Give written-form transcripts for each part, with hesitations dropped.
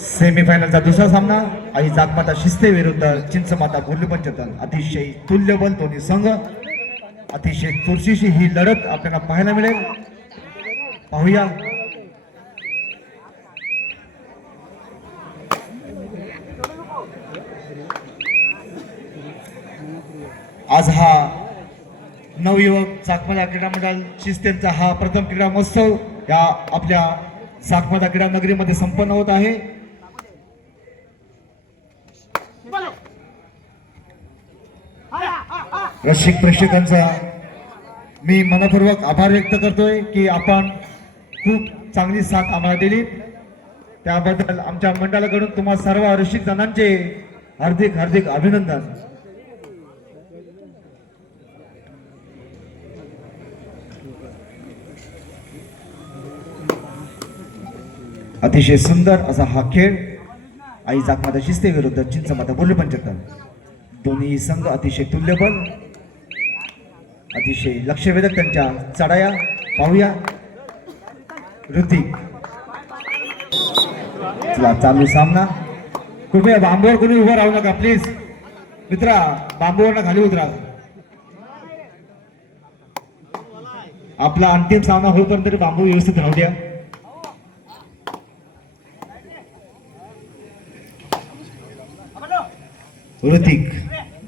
सेमीफायनलचा दुसरा सामना आई जागमाता शिस्ते विरुद्ध चिंचमाता बोर्लीपंचतन. अतिशय तुल्यबल दोन्ही संघ, अतिशय चुरशीची ही लढत आपल्याला पाहायला मिळेल. पाहूया आज हा नवयुवक जागमाता क्रीडा मंडळ शिस्तेंचा हा प्रथम क्रीडा महोत्सव या आपल्या जागमाता क्रीडा नगरीमध्ये संपन्न होत आहे. रसिक प्रेक्षकांचा मी मनपूर्वक आभार व्यक्त करतोय की आपण खूप चांगली साथ आम्हाला दिली. त्याबद्दल आमच्या मंडळाकडून तुम्हा सर्व रसिक जणांचे हार्दिक हार्दिक अभिनंदन. अतिशय सुंदर असा हा खेळ आई जागमाता शिस्ते विरुद्ध चिंचमाता बोर्लीपंचतन. दोन्ही संघ अतिशय तुल्यबल, अतिशय लक्षवेधक त्यांच्या चढाया. पाहूया ऋतिक चालू सामना. कृपया बांबूवर कोणी उभं राहू नका प्लीज मित्रा, बांबूवर खाली उतरा. आपला अंतिम सामना होईपर्यंत तरी बांबू व्यवस्थित राहू द्या. ऋतिक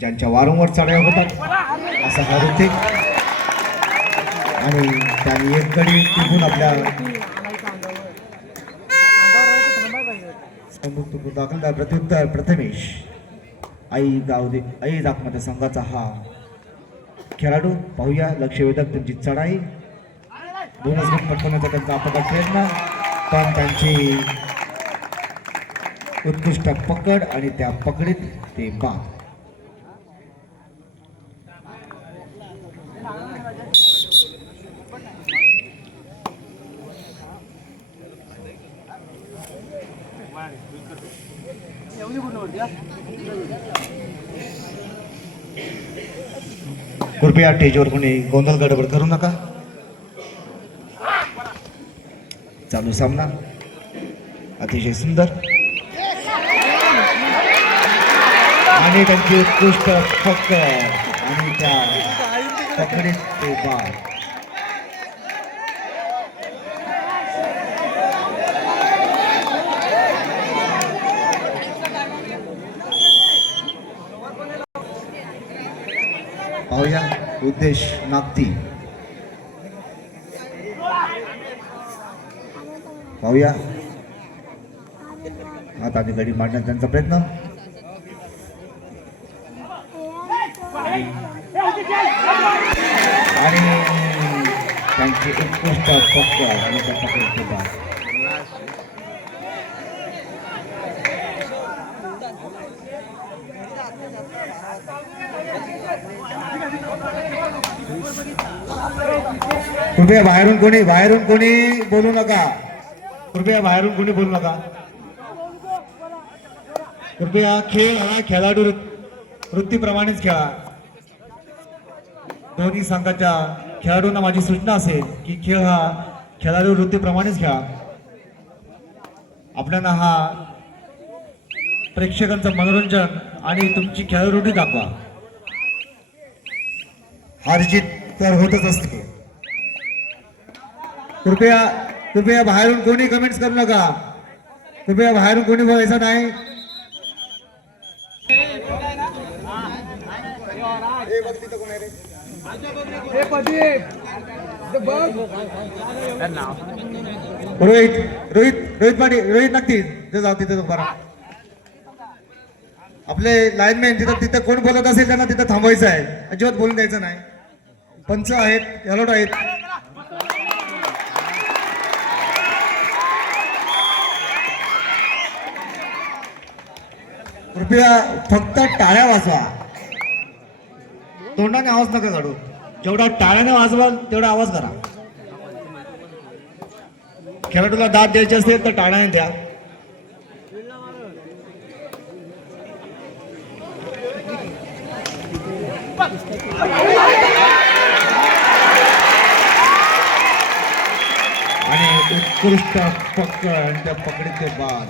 ज्यांच्या वारंवार चढाया होतात असा हा ऋतिक, आणि त्यांनी एक गडी टिपून आपल्या दाखल. प्रत्युत्तर प्रथमेश आई जागमाता संघाचा हा खेळाडू. पाहूया लक्षवेधक त्यांची चढाई. बोनस गुण पटकवण्याचा त्यांचा अपघात प्रयत्न, पण त्यांची उत्कृष्ट पकड आणि त्या पकडीत ते बाद. कृपया स्टेजवर कोणी गोंधळ गडबड करू नका. चालू सामना अतिशय सुंदर आणि त्यांची उत्कृष्ट पकड आणि त्या पकडीत ते बाद. पाहूया उद्देश नागती. पाहूया हाताने गडी मारण्याचा त्यांचा प्रयत्न. आणि त्यांची उत्कृष्ट पकड आणि त्या पकडीत बाद. कृपया बाहेरून कोणी बोलू नका. कृपया बाहेरून कोणी बोलू नका. कृपया खेळ हा खेळाडू वृत्तीप्रमाणेच खेळा. दोन्ही संघाच्या खेळाडूंना माझी सूचना असेल की खेळ हा खेळाडू वृत्तीप्रमाणेच खेळा. आपल्याला हा प्रेक्षकांचं मनोरंजन आणि तुमची खेळाडूटी दाखवा. हारजीत तर होतच असते. कृपया बाहेरून कोणी कमेंट्स करू नका. कृपया बाहेरून कोणी बोलायचं नाही. रोहित नक्की जाऊ तिथे बरा. आपले लाईनमॅन तिथं कोण बोलत असेल त्यांना तिथं थांबवायचं आहे. अजिबात बोलून द्यायचं नाही. पंच आहेत, अलॉट आहेत. कृपया फक्त टाळ्या वाजवा. तोंडाने आवाज नका काढू. जेवढा टाळ्याने वाजवाल तेवढा आवाज करा. खेळाडूला दाद द्यायची असेल तर टाळ्याने द्या. आणि उत्कृष्ट पकड आणि त्या पकडीचे बाद.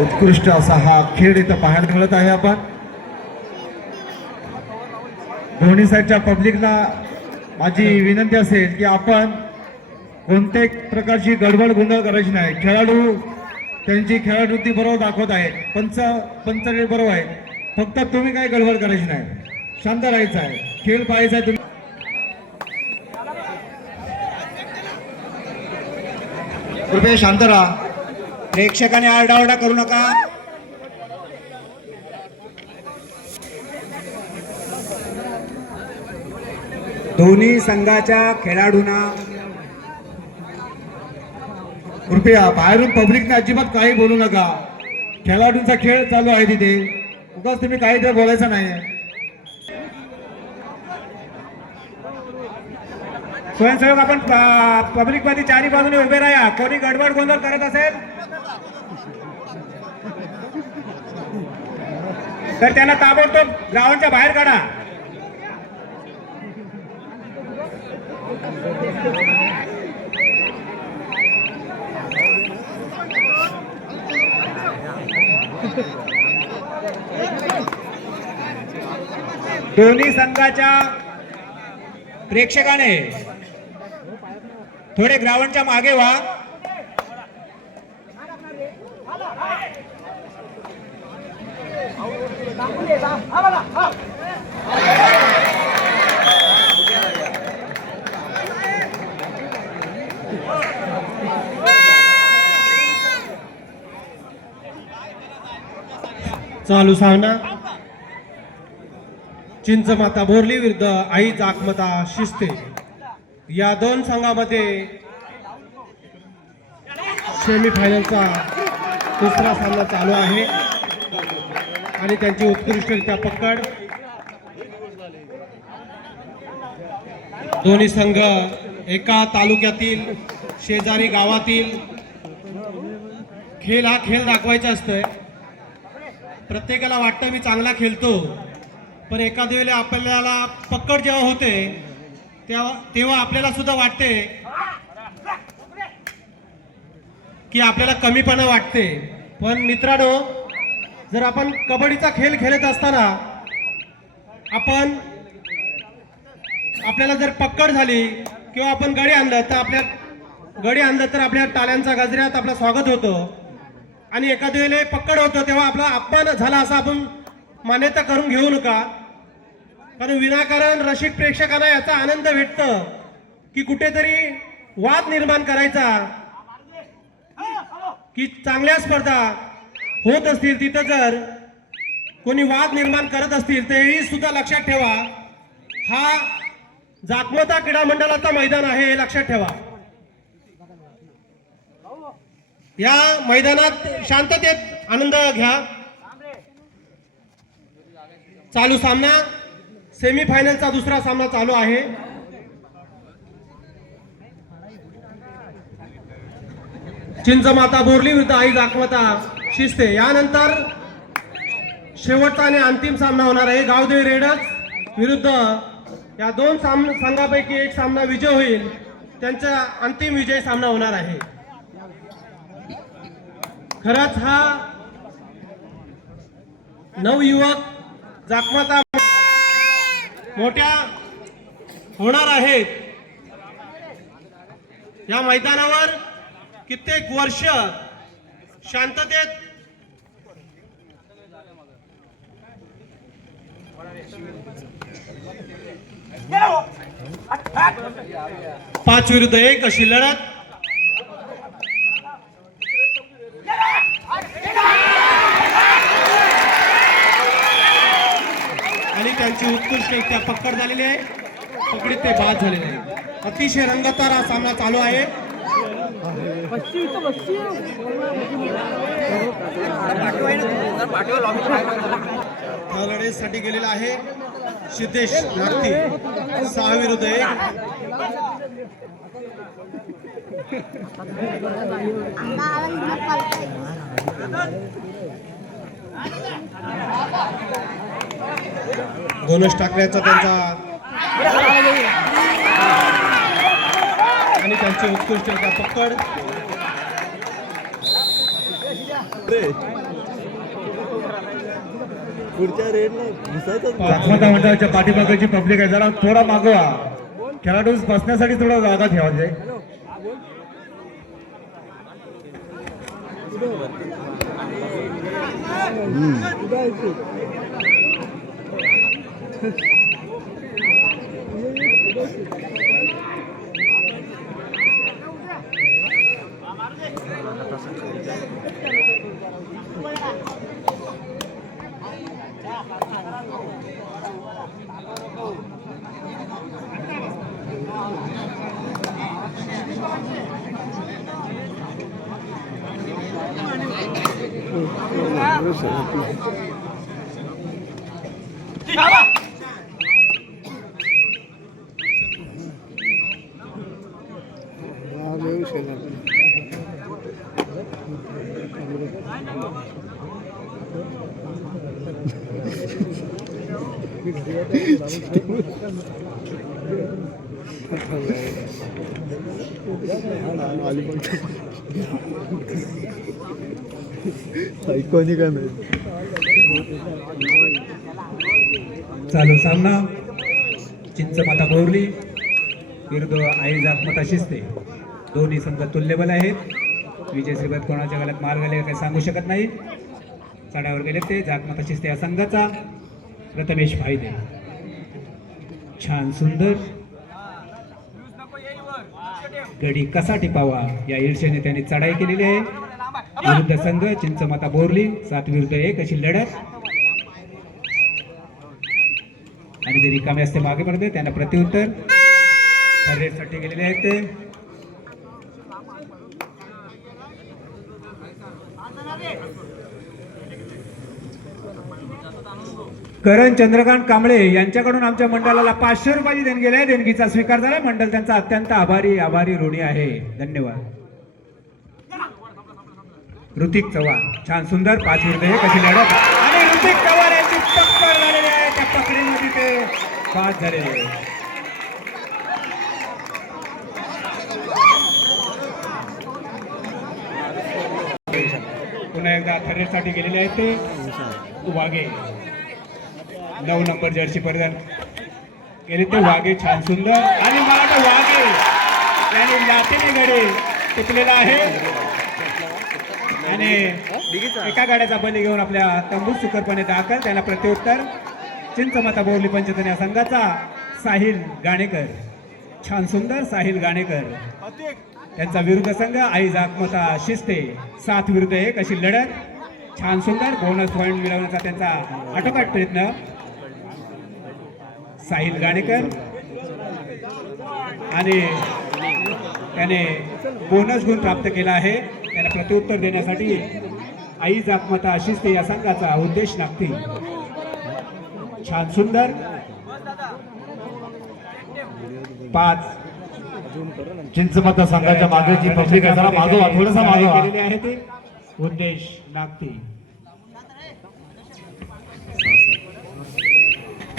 उत्कृष्ट असा हा खेळ इथं पाहायला मिळत आहे. आपण दोन्ही साईडच्या पब्लिकला माझी विनंती असेल की आपण कोणत्याही प्रकारची गडबड गोंधळ करायची नाही. खेळाडू त्यांची खेळाडूती बरोबर दाखवत आहेत, पंच बरोबर आहे. फक्त तुम्ही काही गडबड करायची नाही, शांत राहायचं आहे, खेळ पाहायचा आहे. तुम्ही कृपया शांत राहा. प्रेक्षकाने आरडाओरडा करू नका. दोन्ही संघाच्या खेळाडूंना कृपया बाहेरून पब्लिकने अजिबात काही बोलू नका. खेळाडूंचा खेळ चालू आहे तिथे, उगाच तुम्ही काही तर बोलायचं नाही. स्वयंसेवक आपण पब्लिक मध्ये चारी बाजूने उभे राहा. कोणी गडबड गोंधळ करत असेल तर त्यांना ताबडतोब ग्राउंडच्या बाहेर काढा. दोन्ही संघाच्या प्रेक्षकाने थोडे ग्राउंडच्या मागे व्हा. चालू सामना चिंचमाता बोरली विरुद्ध आई जाकमता शिस्ते या दोन संघामध्ये सेमीफायनलचा दुसरा सामना चालू आहे आणि त्यांची उत्कृष्टरित्या पकड. दोन्ही संघ एका तालुक्यातील शेजारी गावातील. खेळ हा खेळ दाखवायचा असतोय. प्रत्येकाला वाटतं मी चांगला खेळतो, पण एखाद्या वेळेला आपल्याला पकड जेव्हा होते तेव्हा आपल्याला सुद्धा वाटते की आपल्याला कमीपणा वाटते. पण मित्रांनो, जर आपण कबड्डीचा खेळ खेळत असताना आपल्याला जर पकड झाली किंवा आपण गडी आणलं तर आपल्या टाळ्यांचा गजऱ्यात आपलं स्वागत होतं. आणि एखाद्या वेळेला पकड होतो तेव्हा आपला अपमान झाला असं आपण मान्यता करून घेऊ नका. कारण विनाकारण रसिक प्रेक्षकांना याचा आनंद भेटतो की कुठेतरी वाद निर्माण करायचा, की चांगल्या स्पर्धा होत असतील तिथं जर कोणी वाद निर्माण करत असतील तेही सुद्धा लक्षात ठेवा. हा जाकमता क्रीडा मंडळाचा मैदान आहे, हे लक्षात ठेवा. या मैदानात शांततेत आनंद घ्या. चालू सामना सेमीफायनलचा दुसरा सामना चालू आहे. चिंचमाता बोरली विरुद्ध आई जाकमता शिस्ते. यानंतर शेवटचा आणि अंतिम सामना होणार आहे. गावदेवी रेडर्स विरुद्ध या दोन संघापैकी एक सामना विजय होईल, त्यांचा अंतिम विजय सामना होणार आहे. खरंच हा नवयुवक जाकमता मोठ्या होणार आहेत. या मैदानावर कित्येक वर्ष शांततेत पाच विरुद्ध एक अशी लढत. आणि त्यांची उत्कृष्टरित्या पकड झालेली आहे, पकडीत ते बाद झालेले आहे. अतिशय रंगतदार हा सामना चालू आहे. लढाईसाठी गेलेला आहे सिद्धेश नागती 6-1. घोनस टाकण्याचा त्यांचा आणि त्यांची उत्कृष्ट पकड. जाखमता मंडळाच्या पाठीमागाची पब्लिक आहे, जरा थोडा मागवा. खेळाडू बसण्यासाठी थोडा जागा ठेवा जाईल. चालू सामना चिंचमाता बोरली विरुद्ध आई जाखमता शिस्ते. दोन्ही संघ तुल्यबल आहेत. विजय श्रीपत कोणाच्या गळ्यात मार घाले काही सांगू शकत नाही. चढावर गेले ते जाखमता शिस्ते या संघाचा प्रथमेश फायदे. छान सुंदर गडी कसा टिपावा या ईर्षेने त्यांनी चढाई केलेली आहे. विरुद्ध संघ चिंचमाता बोरली 7-1 अशी लढत. आणि ते रिकामे असते मागे पडते त्यांना प्रत्युत्तर रेडसाठी गेलेले आहेत ते. करण चंद्रकांत कांबळे यांच्याकडून आमच्या मंडळाला 500 रुपयाची देणगी आहे. देणगीचा स्वीकार झाला. मंडळ त्यांचा अत्यंत आभारी ऋणी आहे. धन्यवाद. ऋतिक चव्हाण छान सुंदर 5-1 अशी लढत. आणि ऋतिक चव्हाण यांची टक्कर झालेली आहे. त्या पकडीमध्ये ते बाद झालेले आहे. पुन्हा एकदा थर्रेसाठी गेलेले आहेत ते वाघे. 9 नंबर जर्सी परिधान केले ते वाघे. छान सुंदर आणि मला वाटतं वाघे यांनी लाथीने गडी टिकलेला आहे. आणि एका गाड्याचा बली घेऊन आपल्या तंबूत सुखरपणे दाखल. त्याला प्रत्युत्तर चिंचमाता बोरली पंचतन या संघाचा साहिल गाणेकर. छान सुंदर साहिल गाणेकर त्यांचा विरुद्ध संघ आई जाखमता शिस्ते 7-1 अशी लढत. छान सुंदर बोनस पॉईंट मिळवण्याचा त्यांचा आटोकाट प्रयत्न. साहिल गाणेकर आणि त्याने बोनस गुण प्राप्त केला आहे. त्याला प्रत्युत्तर देण्यासाठी आई जाखमता शिस्ते या संघाचा उद्देश नागती. छान सुंदर 5 चिंचमाता संघाच्या मागेची पब्लिक आहे, जरा मागवा, थोडासा मागवा. केलेले आहे ते उद्देश नागती.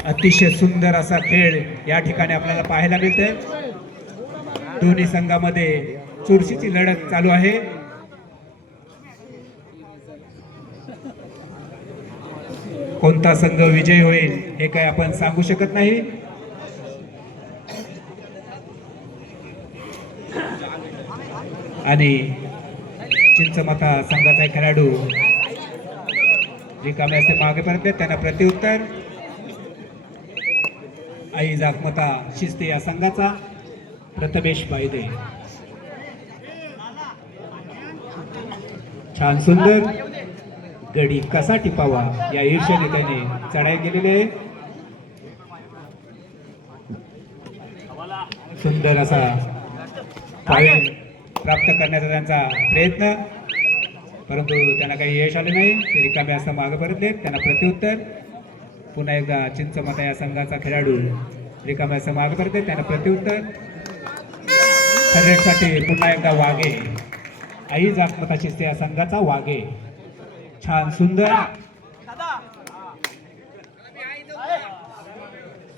अतिशय सुंदर असा खेळ या ठिकाणी आपल्याला पाहायला मिळते. दोन्ही संघामध्ये चुरशीची लढत चालू आहे. कोणता संघ विजय होईल हे काय आपण सांगू शकत नाही. आणि चिंचमाता संघाचा खेळाडू रिकामे असते मागे पर्यंत त्यांना प्रत्युत्तर आई जाखमता शिस्ते या संघाचा प्रथमेश बायदे. छान सुंदर गडी कसा टिपावा या ईर्ष्याने त्याने चढाई केलेली आहे. सुंदर असा फाईल प्राप्त करण्याचा त्यांचा प्रयत्न, परंतु त्यांना काही यश आले नाही. ते रिकामे असता मागे परतले. त्यांना प्रत्युत्तर पुन्हा एकदा चिंचमता या संघाचा खेळाडू रिकामे असता मागे परतले. त्यांना प्रत्युत्तर. साठी पुन्हा एकदा वाघे. आई जागमता शिस्ते या संघाचा वाघे. छान सुंदर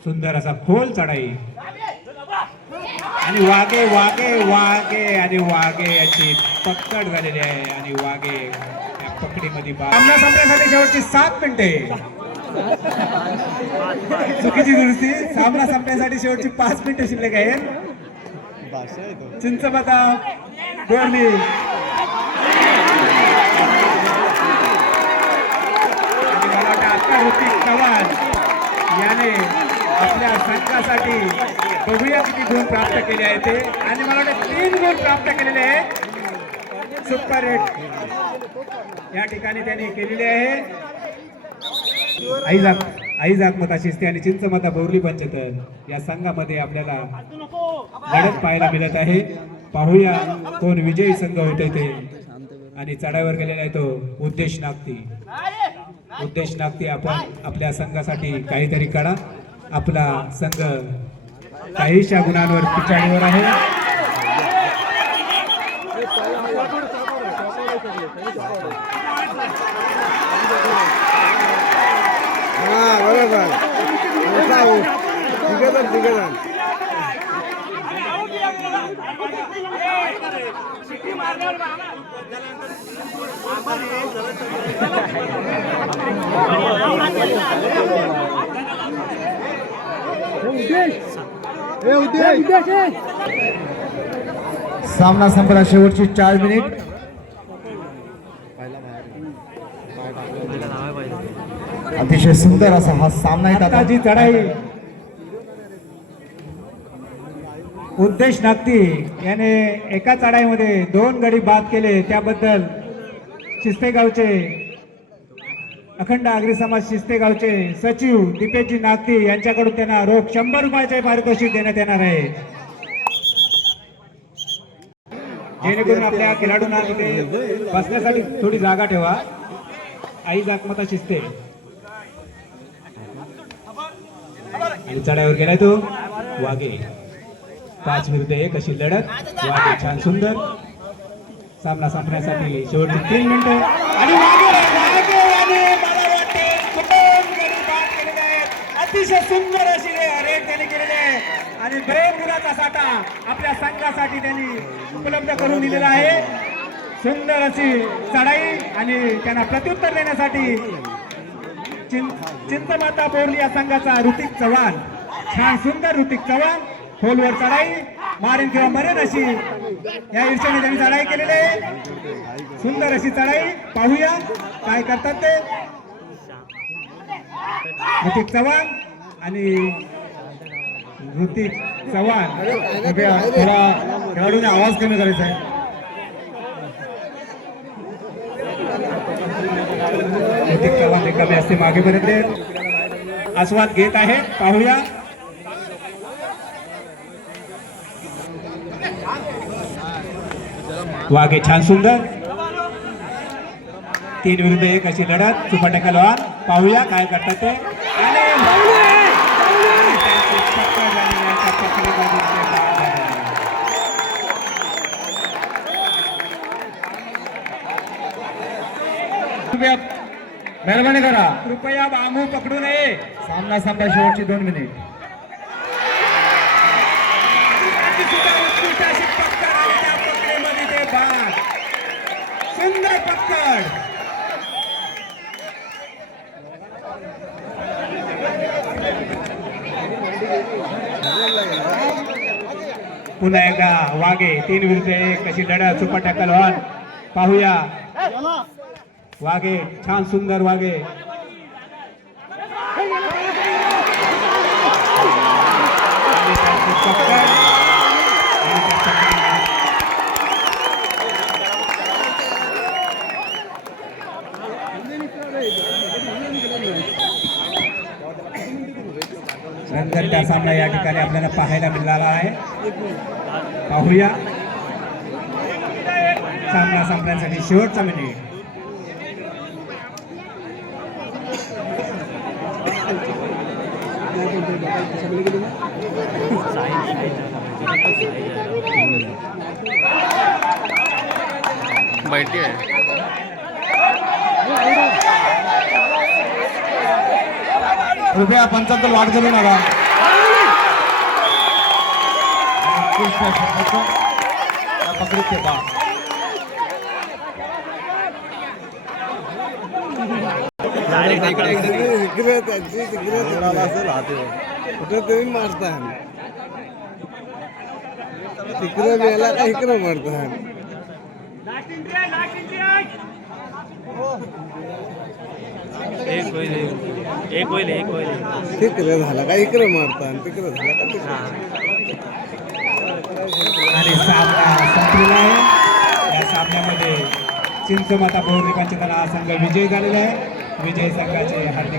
सुंदर असा खोल चढाई आणि वाघे वाघे वाघे आणि वाघे याची पकड झालेली आहे आणि वाघे या पकडीमध्ये सामना संपण्यासाठी शेवटची 7 मिनिटे. चुकीची दुरुस्ती. सामना संपण्यासाठी शेवटची 5 मिनिटे शिल्लक आहेत. चिंचमता बोर्ली मला वाटतं आता ऋतिक चव्हाण याने आपल्या संघासाठी बघूया किती गुण प्राप्त केले आहेत ते. आणि मला वाटतं 3 गुण प्राप्त केलेले आहेत. सुपर हिट या ठिकाणी त्यांनी केलेले आहे. आई जागमता शिस्ते आणि चिंचमता बोर्ली पंचतर या संघामध्ये आपल्याला लढत पाहायला मिळत आहे. पाहूया कोण विजयी संघ होते ते. आणि चढाईवर गेलेला आहे तो उद्देश नागती. उद्देश नागती, आपण आपल्या संघासाठी काहीतरी करा. आपला संघ काहीशा गुणांवर पिछाडीवर आहे. बरोबर सामना संपला. शेवटची 4 मिनिट. अतिशय सुंदर असा हा सामना आहे. आताची चढाई उद्देश नागती याने एका चढाईमध्ये 2 गडी बाद केले. त्याबद्दल शिस्तेगावचे अखंड आगरी समाज शिस्तेगावचे सचिव दीपेशजी नागती यांच्याकडून त्यांना रोख 100 रुपयाचे पारितोषिक देण्यात येणार आहे. जेणेकरून आपल्या खेळाडूंना तिथे बसण्यासाठी थोडी जागा ठेवा. आई जागमता शिस्ते आणि चढाईवर गेलाय तो वाघे. 5 विरुद्ध 1 अशी लढत. वाघे छान सुंदर. सामना संपण्यासाठी शेवटची 3 मिनिटं आणि अतिशय सुंदर अशी रेट त्यांनी केलेली आहे. आणि 2 गुणाचा साठा आपल्या संघासाठी त्यांनी उपलब्ध करून दिलेला आहे. सुंदर अशी चढाई आणि त्यांना प्रत्युत्तर देण्यासाठी चिंचमता बोर्ली या संघाचा ऋतिक चव्हाण. छान सुंदर ऋतिक चव्हाण. खोलवर चढाई मारेन किंवा मरेन अशी या ईर्षेने त्यांनी चढाई केलेली आहे. सुंदर अशी चढाई. पाहूया काय करतात ते. ऋतिक चव्हाण आणि ऋतिक चव्हाण. थोडा खेळाडूने आवाज कमी करायचा आहे. ऋतिक चव्हाण रिकामे असते मागे पर्यंत आस्वाद घेत आहेत. पाहूया वाघे छान सुंदर. 3 विरुद्ध 1 अशी लढत. सुपटा कलवार. पाहूया काय करतात ते. मेहरबानी करा. कृपया बांबू पकडू नये. सामना संपला. शेवटची 2 मिनिट. सुंदर पकड. पुन्हा एकदा वाघे. 3 विरुद्ध 1 कशी लढत. Super tackle on. पाहूया वाघे छान सुंदर. वाघे रंगतदार सामना या ठिकाणी आपल्याला पाहायला मिळाला आहे. पाहूया सामना संपण्यासाठी शेवटचा मिनिट. बैठी आहे. कृपया पंचांतर वाट करू नका. पकडून ते बा. कुठं तरी मारतात तिकडं गेला का इकडं मारतात. एक होईल. तिकडं झाला का इकडं मारतात तिकडं झाला का तिकडं. आणि सामना संपलेला आहे. या सामन्यामध्ये चिंचमाता बोर्ली पंचताना हा संघ विजयी झालेला आहे. विजयी संघाचे हार्दिक